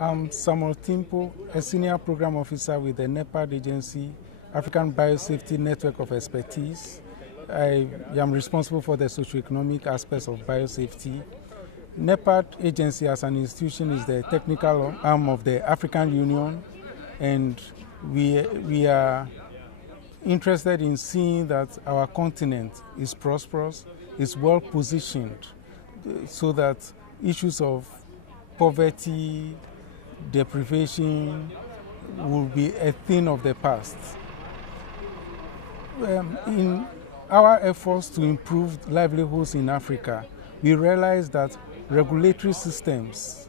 I'm Samuel Timpo, a senior program officer with the NEPAD agency, African Biosafety Network of Expertise. I am responsible for the socioeconomic aspects of biosafety. NEPAD agency as an institution is the technical arm of the African Union, and we are interested in seeing that our continent is prosperous, is well positioned, so that issues of poverty, deprivation will be a thing of the past. In our efforts to improve livelihoods in Africa, we realize that regulatory systems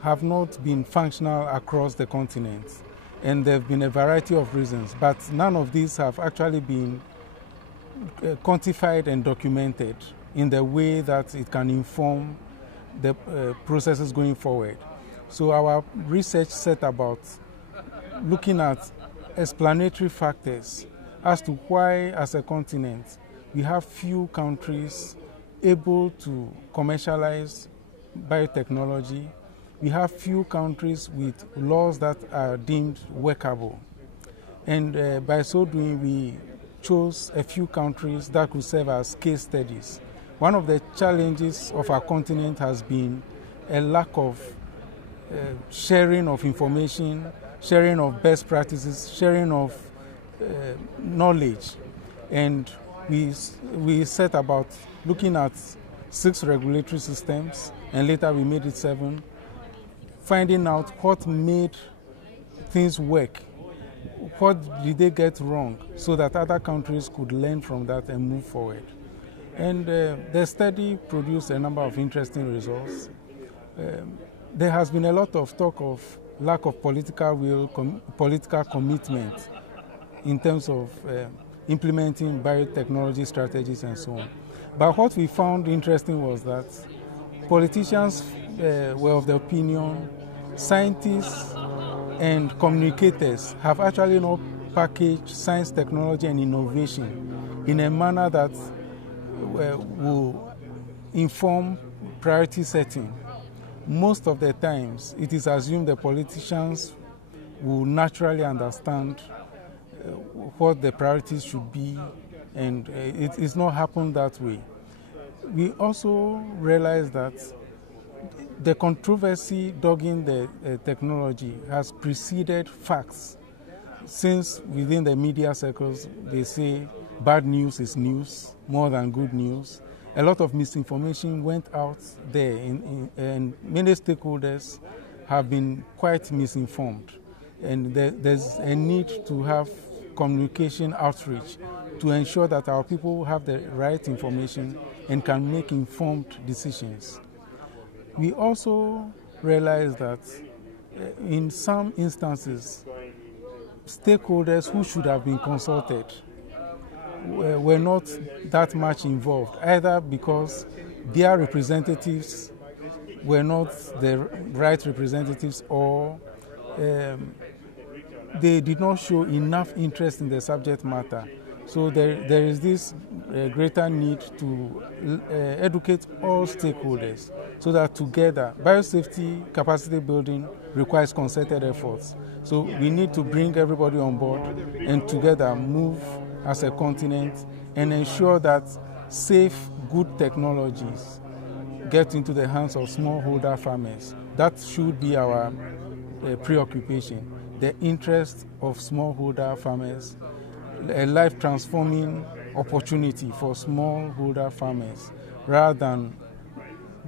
have not been functional across the continent, and there have been a variety of reasons, but none of these have actually been quantified and documented in the way that it can inform the processes going forward. So our research set about looking at explanatory factors as to why, as a continent, we have few countries able to commercialize biotechnology. We have few countries with laws that are deemed workable. And by so doing, we chose a few countries that could serve as case studies. One of the challenges of our continent has been a lack of sharing of information, sharing of best practices, sharing of knowledge. And we set about looking at 6 regulatory systems, and later we made it 7, finding out what made things work, what did they get wrong, so that other countries could learn from that and move forward. And the study produced a number of interesting results. There has been a lot of talk of lack of political will, political commitment in terms of implementing biotechnology strategies and so on. But what we found interesting was that politicians were of the opinion scientists and communicators have actually not packaged science, technology, and innovation in a manner that will inform priority setting. Most of the times, it is assumed the politicians will naturally understand what the priorities should be, and it's not happened that way. We also realize that the controversy dogging the technology has preceded facts, since within the media circles they say bad news is news more than good news. A lot of misinformation went out there, and many stakeholders have been quite misinformed. And there's a need to have communication outreach to ensure that our people have the right information and can make informed decisions. We also realize that in some instances, stakeholders who should have been consulted were not that much involved, either because their representatives were not the right representatives, or they did not show enough interest in the subject matter. So there is this greater need to educate all stakeholders, so that together, biosafety capacity building requires concerted efforts. So we need to bring everybody on board and together move as a continent and ensure that safe, good technologies get into the hands of smallholder farmers. That should be our preoccupation, the interest of smallholder farmers, a life-transforming opportunity for smallholder farmers, rather than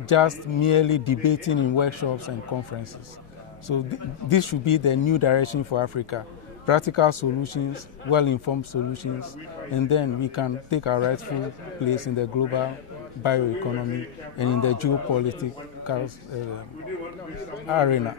just merely debating in workshops and conferences. So this should be the new direction for Africa. Practical solutions, well-informed solutions, and then we can take our rightful place in the global bioeconomy and in the geopolitical arena.